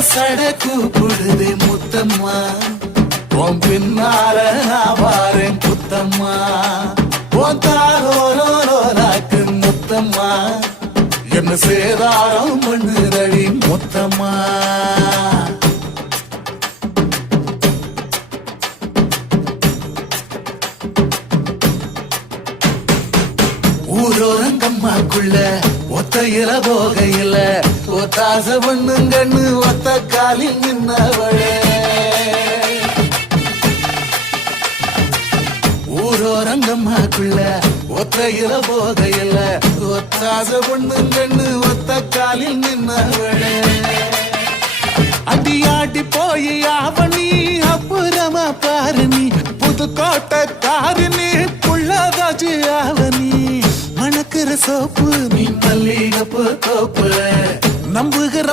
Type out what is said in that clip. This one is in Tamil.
சட கூப்பிடுதே முத்தம்மா. உன் பின்னால நான் வாரேன் புத்தம்மா. உன் தாரோரோராக்கு முத்தம்மா. என்ன சேதாரம் பண்ணுதடி முத்தம்மா. ஊரோரங்கம்மாக்குள்ள ஒத்தையில போகையில ஒத்தாச பண்ணுங்கன்னு ஒத்த காலில் நின்னவளே. ஊரோரங்கம்மாக்குள்ள ஒத்தையில போதையில ஒத்தாச பண்ணுங்கன்னு ஒத்த காலில் நின்னவளே. அடியாடி போய் ஆவணி அப்புறமா பாரு நீ புதுக்கோட்டை காரு நீ புள்ளதாஜி ஆவணி. மணக்கிற சோப்பு நீ மல்லிகப்பு தோப்பு நம்புகிற